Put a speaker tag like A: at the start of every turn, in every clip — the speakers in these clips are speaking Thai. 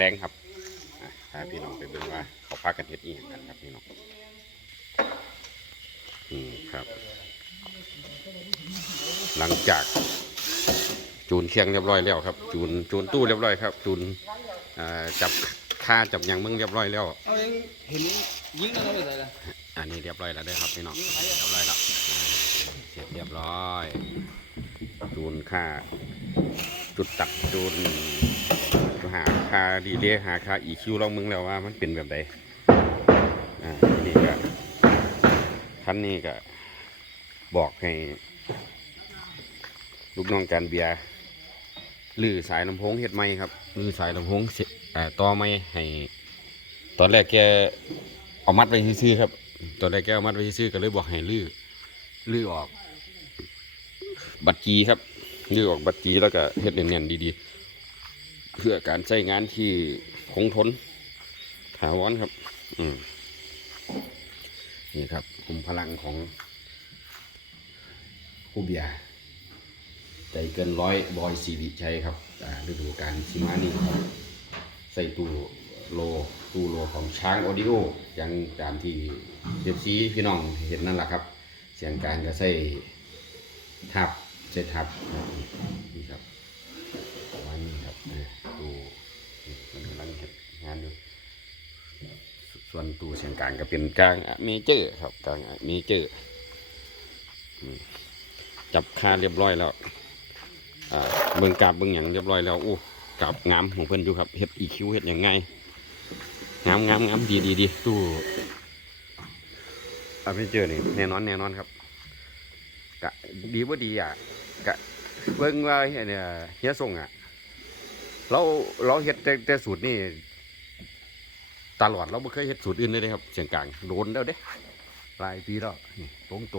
A: แรงครับอะพาพี่น้องไปเบิ่งว่าเขาพากันเฮ็ดอีหยังกันครับพี่น้องนี่ครับ หลังจากจูนเคียงเรียบร้อยแล้วครับ จูนจูนตู้เรียบร้อยครับ จูนอ่าจับค่าจับหยังมึงเรียบร้อยแล้ว
B: เอาเองเห็นยิงแล้วเราไปใส่ละ
A: อันนี้เรียบร้อยแล้วเด้อครับพี่น้องเรียบร้อยแล้วอ่าเสร็จเรียบร้อย จูนค่าจุดตัดจูน หาคาดีเลย์หาคาอีคิวลองมึงแล้วว่า มันเป็นแบบใดอ่านี้ก็ท่านนี้ก็บอกให้ลูกน้องการเบียร์ลือสายลำโพงเฮ็ดไม่ครับลือสายลำโพงเสเอ่อต่อไม่ให้ ตอนแรกแกเอามัดไว้ซื่อครับ ตอนแรกแกเอามัดไว้ซื่อก็เลยบอกให้ลือลือออก บัตรจีครับลือออกบัตรจีแล้วก็เฮ็ดเนียนๆดีๆ เพื่อการใช้งานที่คงทนถาวรครับ อืมนี่ครับคุมพลังของผู้เบียร์ใจเกินร้อยบอยสิริชัยครับอ่าฤดูกาลซิมานี่ครับใส่ตู้โลตู้โลของช้างออดิโอยังตามที่เด็บซีพี่น้องเห็นนั่นแหละครับ เสียงการก็ใส่ทับใส่ทับนี่ครับ ประมาณนี้ครับอ่าตู้มันกำลังเฮ็ดงานอยู่ส่วนตู้เสียงกลางก็เป็นกลางเมเจอร์ครับกลางเมเจอร์จับค่าเรียบร้อยแล้วเบิ่งกาบเบิ่งหยังเรียบร้อยแล้วอู้กาบงามของเพิ่นอยู่ครับเฮ็ดอีคิวเฮ็ดอย่างไงงามงามงามดีดีดีตู้อาไม่เจอนี่แน่นอนแน่นอนครับกะดีว่าดีอะกะ เบิ่งว่าเนี่ยเฮียส่งอะเราเราเฮ็ดแต่แต่สูตรนี่ตลอดเราไม่เคยเฮ็ดสูตรอื่นเลยเด้ครับเสียงกลางโดนแล้วเด้หลายปีแล้วนี่ตรงโต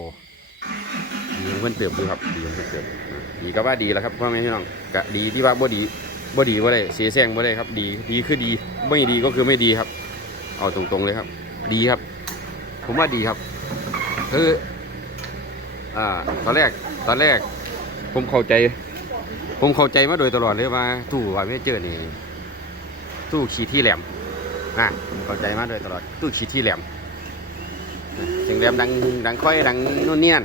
A: ดีของเพื่อนเติมดูครับดีของเพื่อนเติมดีก็ว่าดีแล้วครับพ่อแม่พี่น้องกะดีที่ว่าบ่ดีบ่ดีบ่ได้เสียแซงบ่ได้ครับ ดีดีคือดีไม่ดีก็คือไม่ดีครับ เอาตรงๆเลยครับ ดีครับ ผมว่าดีครับ คืออ่าตอนแรกตอนแรก ผมเข้าใจ ผมเข้าใจมาโดยตลอดเลยว่าตู้ว่าไม่เจอนี่ตู้ขีดที่แหลมอะผมเข้าใจมาโดยตลอด ตู้ขีดที่แหลมเสียงแหลมดังดังค่อยดังนู่นเนียน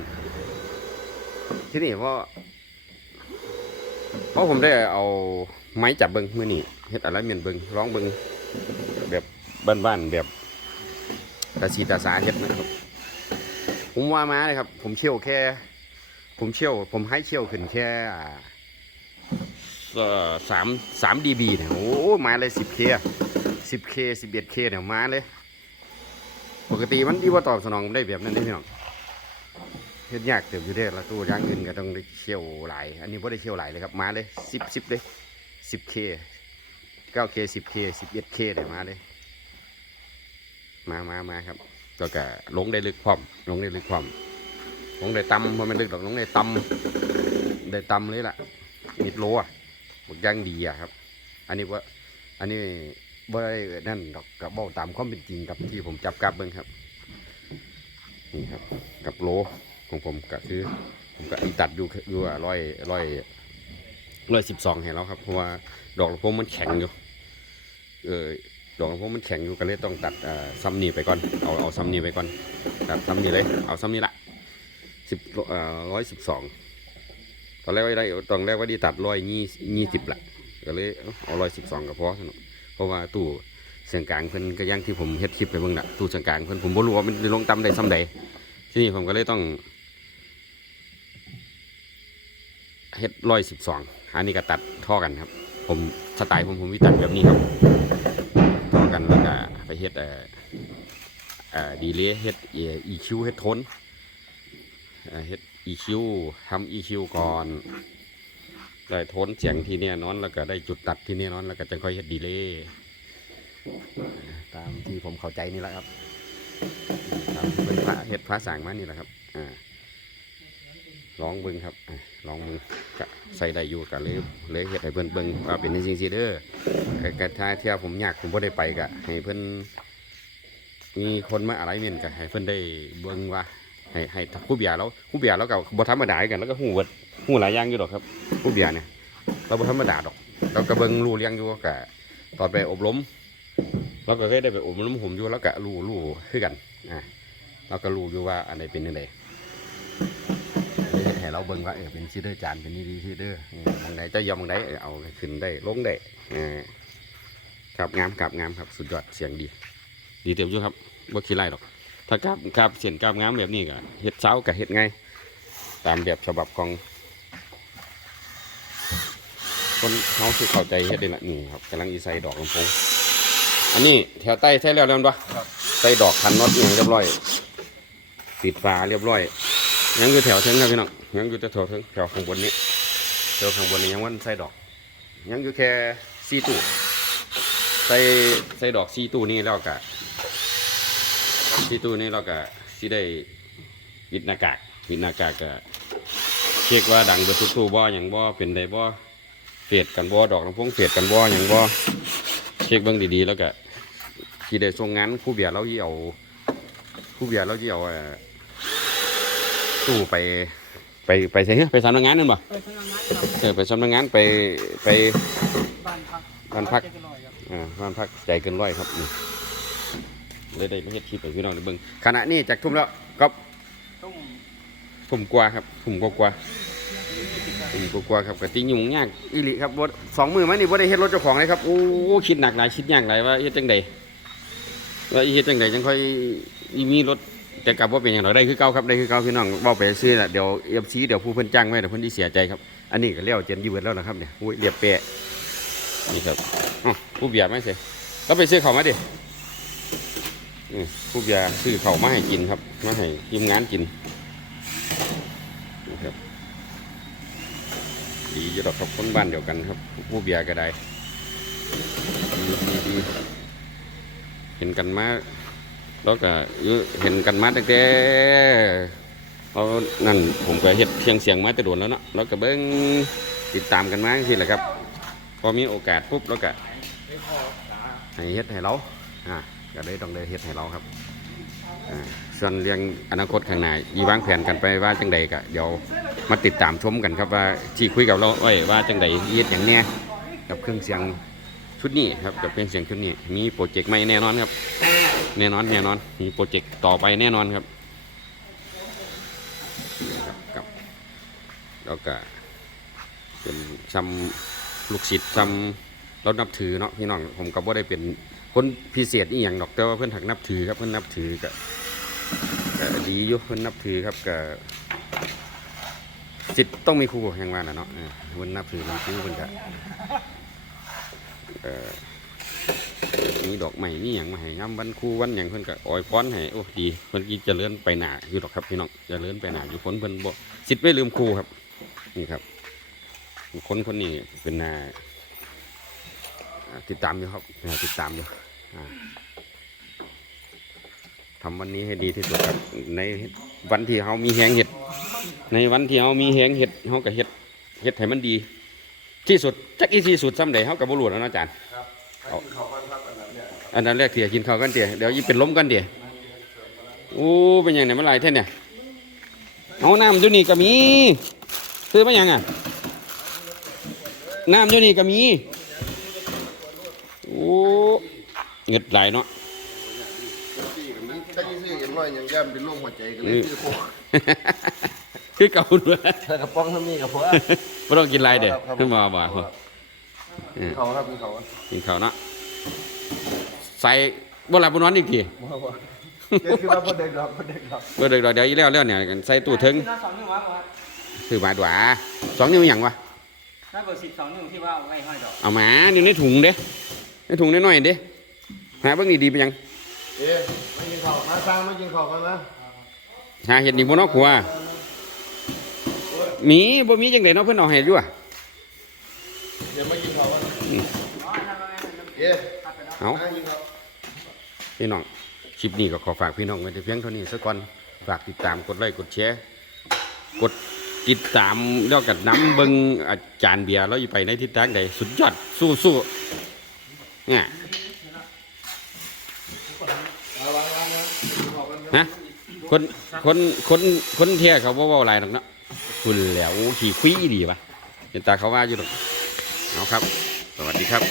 A: ที่นี่เพราะเพราะผมได้เอาไม้จับเบิงมื่อนี่เฮ็ดอะไรเมียนเบิงร้องเบิงแบบบ้านๆแบบตาสีตาสาเฮ็ดนะครับ ผมว่ามาเลยครับ ผมเชี่ยวแค่ ผมเชี่ยว ผมให้เชี่ยวขึ้นแค่สามสามดีบีเนี่ยโอ้มาเลยสิบเคสิบเคสิบเอ็ดเคเนี่ยมาเลย ปกติมันดีว่าตอบสนองได้แบบนั้นได้พี่น้องเฮ็ดยากเติบอยู่เด้อแล้วตู้ย่างอื่นก็ต้องได้เชี่ยวหลาย อันนี้บ่ได้เชี่ยวหลายเลยครับมาเลยสิบสิบเลยสิบเคเก้าเคสิบเคสิบเอ็ดเคเดี๋ยมาเลยมามามาครับแล้วก็ลงได้ลึกพร้อมลงได้ลึกพร้อม ลงได้ตำเพราะมันลึกดอกลงได้ตำได้ตำเลยล่ะมิดโลอะบักอยังดีอะครับ อันนี้ว่าอันนี้บ่ได้นั่นดอกกับบ้าตามความเป็นจริงกับที่ผมจับกลับเบิ่งครับนี่ครับ กับโลของผมก็คือผมก็อีตัดอยู่อยู่อะร้อยร้อยร้อยสิบสองเห็นแล้วครับเพราะว่าดอกลำโพงมันแข็งอยู่ เออดอกลำโพงมันแข็งอยู่ก็เลยต้องตัดอ่าซ้ำนี่ไปก่อนเอาเอาซ้ำนี่ไปก่อนตัดซ้ำนี่เลยเอาซ้ำนี่ละ สิบร้อยสิบสองตอนแรกว่าได้ตอนแรกว่าดีตัดร้อยยี่ยี่สิบละก็เลยเอาร้อยสิบสองก็พอสนุกเพราะว่าตู้เสียงกลางเพิ่นก็อยังที่ผมเฮ็ดคลิปไปเบิ่งน่ะตู้เสียงกลางเพิ่นผมบ่รู้ว่ามันลงต่ำได้ซ้ำใดที่นี่ผมก็เลยต้องเฮ็ดร้อยสิบสองอันนี้ก็ตัดท่อกันครับ ผมสไตล์ผมผมวิตัดแบบนี้ครับท่อกันแล้วก็ไปเฮ็ดเอ่อดีเลย์เฮ็ดเอีคิวเฮ็ดทน เฮ็ดอีคิวทำอีคิวก่อนได้โทนเสียงที่เนี่ยนอนแล้วก็ได้จุดตัดที่เนี่ยนอนแล้วก็จะค่อยเฮ็ดดีเลย์ตามที่ผมเข้าใจนี่แหละครับตามที่เป็นพระเฮ็ดพระสร้างมานี่แหละครับอ่าลองเบิ่งครับลองมือก็ใส่ได้อยู่ก็เลยเลยเฮ็ดให้เพิ่นเบิ่งว่าเป็นจริงๆเด้อก็ก็ถ้าเที่ยวผมอยากผมบ่ได้ไปก็ให้เพิ่นมีคนมาอะไรเม่นก็ให้เพิ่นได้เบิ่งว่า ให้ให้ผู้เบียร์แล้วผู้เบียร์แล้วก็บ่ธรรมดาคือกันแล้วก็ฮู้เบิดฮู้หลายอย่างอยู่ดอกครับผู้เบียร์เนี่ยเราบ่ธรรมดาดอกเราก็เบิ่งรูเรื่องอยู่ก็ตอนไปอบรมเราก็ได้ไปอบรมผมอยู่แล้วก็รู้รู้คือกันอ่าเราก็รู้อยู่ว่าอันไหนเป็นยังไงเฮ็ดให้เราเบิ่งว่าเออเป็นซีเดอร์จานเป็นนี่ดีซีเดอร์มองไหนจะยอมมองไหนเอาขึ้นได้ลงได้อ่าครับงามครับงามครับสุดยอดเสียงดี ดีเต็มอยู่ครับบ่ขี้ไล่ดอก ถ้ากราบกราบเสียนกราบงามแบบนี้ก็เฮ็ดเช้ากับเฮ็ดไงายตามแบบฉบับของ คนเขาคือเข้าใจเฮ็ดได้ละนี่ครับกำลังอีใส่ดอกลำโพงอันนี้แถวใต้ใส่แล้วแล้วปะใส่ดอกคันน็อตอย่างเรียบร้อย ติดฝาเรียบร้อย ยังอยู่แถวเทิงครับพี่น้องยังอยู่แถวเทิงแถวข้างบนนี้แถวข้างบนนี้ยังวันใส่ดอก ยังอยู่แค่สี่ตู้ใส่ใส่ดอกสี่ตู้นี่แล้วก็ สี่ตู้นี่เราก็สิได้วิดหน้ากากวิดหน้ากากก็เช็คว่าดังเบิดทุกตู้บ่อย่างบ่เป็นได้บ่เฟดกันบ่ดอกลำโพงเฟดกันบ่หยังบ่เช็คเบิ่งดีๆแล้วก็ที่ได้ส่งงานครู่เบียร์เราที่เอาครู่เบียร์เราที่เอาเอ่อตู้ไปไปไปใช่ไปสำนักงานนั่นบ่
C: ไปทำงานครับ
A: เออไปสำนักงานไปไป
C: บ้านพัก
A: บ้านพัก
C: เจ็ดร้อยครับ
A: อ่าบ้านพักใจเกินร้อยครับนี่ เลยได้มาเฮ็ดคลิปให้พี่น้องได้เบิ่งขณะนี้จากทุ่มแล้วก็
C: ตุ้ม
A: ทุ่มกว่าครับทุ่มกว่าๆทุ่มกว่าๆครับก็ติยุ่งยากอีหลีครับบ่สองมือมานี่บ่ได้เฮ็ดรถเจ้าของเลยครับโอ้คิดหนักหลายคิดยากหลายว่าเฮ็ดจังไดว่าเฮ็ดจังไดจังค่อยมีรถแต่กลับว่าเป็นอย่างไรได้คือเก่าครับได้คือเก่าพี่น้องเว้าไปซื้อน่ะเดี๋ยว FC เดี๋ยวผู้เพิ่นจ้างไว้เดี๋ยวเพิ่นสิเสียใจครับอันนี้ก็แล้วเจนยีเบิดแล้วนะครับเนี่ยอุ้ยเรียบเปะนี่ครับอ๋อผู้เบียร์ไม่เสียก็ไปซื้อเขาวมาดิอืม ผู้เบียร์ซื้อเขามาให้กินครับมาให้ทีมงานกินนี่ครับดีอยู่ดอกครับคนบ้านเดียวกันครับ ผู้เบียร์ก็ได้ดีดีดีเห็นกันมาแล้วก็ยูเห็นกันมาตั้งแต่เรานั่นผมก็เฮ็ดเสียงเสียงมาแต่โดนแล้วเนาะแล้วก็เบิ้งติดตามกันมาสิแหละครับ พอมีโอกาสปุ๊บแล้วก็ให้เฮ็ดให้เราอ่า ก็เลยต้องได้เฮ็ดให้เราครับส่วนเรื่องอนาคตข้างหน้ายีวางแผนกันไปว่าจังใดก็เดี๋ยวมาติดตามชมกันครับว่าที่คุยกับเราไว้ว่าจังใดเฮ็ดอย่างแน่กับเครื่องเสียงชุดนี้ครับกับเครื่องเสียงชุดนี้มีโปรเจกต์ใหม่แน่นอนครับ แน่นอนแน่นอนมีโปรเจกต์ต่อไปแน่นอนครับครับกับแล้วก็เป็นซ้ำลูกศิษย์ซ้ำเรานับถือเนาะพี่น้องผมก็บ่ได้เป็น คนพิเศษอีหยังดอกแต่ว่าเพื่อนถักนับถือครับเพื่อนนับถือก็ก็ดีอยู่เพื่อนนับถือครับก็จิตต้องมีครูแห่งว่าน่ะเนาะเพื่อนนับถือนับถือเพื่อนก็เอ่อมีดอกไม้มีหยังมาให้งามวันครูวันหยังเพิ่อนก็อวยพรให้โอ้ดีเพิ่นกินเจริญไปหนาอยู่ดอกครับพี่น้องจะเจริญไปหนาอยู่คนเพิ่อนบ่สิทธิ์ไม่ลืมครูครับนี่ครับคนคนนี้เป็นนาติดตามอยู่ครับติดตามอยู่ ทำวันนี้ให้ดีที่สุดครับในวันที่เฮามีแหงเห็ด ในวันที่เฮามีแหงเห็ดเฮาก็เฮ็ดเฮ็ดให้มันดี ที่สุดจักอีที่สุดซ้ำใดเฮาก็บ่รู้แล้วเนาะอาจารย์อันนั้นแรกเตี๋ยกินข้าวกันเตี๋ยเดี๋ยวยิ่เป็นล้มกันเตี๋ยโอ้เป็นยังไงมันหลายเท่นเนี่ยเอาน้ำอยู่นี่ก็มีซื้อมายังอะน้ำอยู่นี่ก็มี โอ้ เงิดหลายเนาะ
D: ถ้ายี่ซื้ออย่างน้อยอย่างย่ำเป็นโรคหัวใจกันเลยที่โคก
A: คือเก่าด้วย
D: เธอกระป๋องทำนี่กับพ่อ
A: ไม่ต้องกินหลายเด้ขึ้นมาบ่า
D: เขาครับมีเขา
A: กินข้าวเนาะใส่บ่หลับบ่นอนอีกที
D: บ่บ่เดี๋ยวคือว่าพ่อเด็กหรอกพ่อเด็กหรอก
A: บ่เด็กดอกเดี๋ยวอีแล้วแล้วเนี่ยใส่ตู้ถึง
C: หน้าสองนิ้ววะครับ
A: คือมาดว่าสองนิ้วอหย่างวะ
C: หน้าเบอร์สิบสองนิ้วที่ว่าเอาไว้ห้อยดอก
A: เอามาอยู่ในถุงเด้ในถุงน้อยๆเด้ หาเบิ่งนี่ดีไปยัง
D: เอ๊ะไม่กินข้าวมาสร้างไม่กินข้าวกันนะ
A: หาเห็ดอีกบ่เนอกครัวมีบ่มีจังได๋เนาะเพิ่นเอาให้อยู่อะ
D: เดี๋ยวมากินข้าวกันนะ
C: อ๋อนั่นว่าไงนั่น
D: เอ๊ะ
C: ตัดไปแล้ว
A: เอา
D: มากินข้าว
A: พี่น้องคลิปนี้ก็ขอฝากพี่น้องไว้แต่เพียงเท่านี้ซะก่อนฝากติดตามกดไลค์กดแชร์กดติดตามแล้วก็นํเบิ่งอาจารย์เบียร์แล้วอยู่ไปในทิศทางใดสุดยอดสู้ๆเนี่ย
D: วางวางวางนะกิ นะ
A: คนคนคนคนเที่ยเขาบ่เว้าหลายดอกเนาะคุณแล้วขี่คุยดีปะเห็นตาเขาว่าอยู่ดอกเอาครับ สวัสดีครับ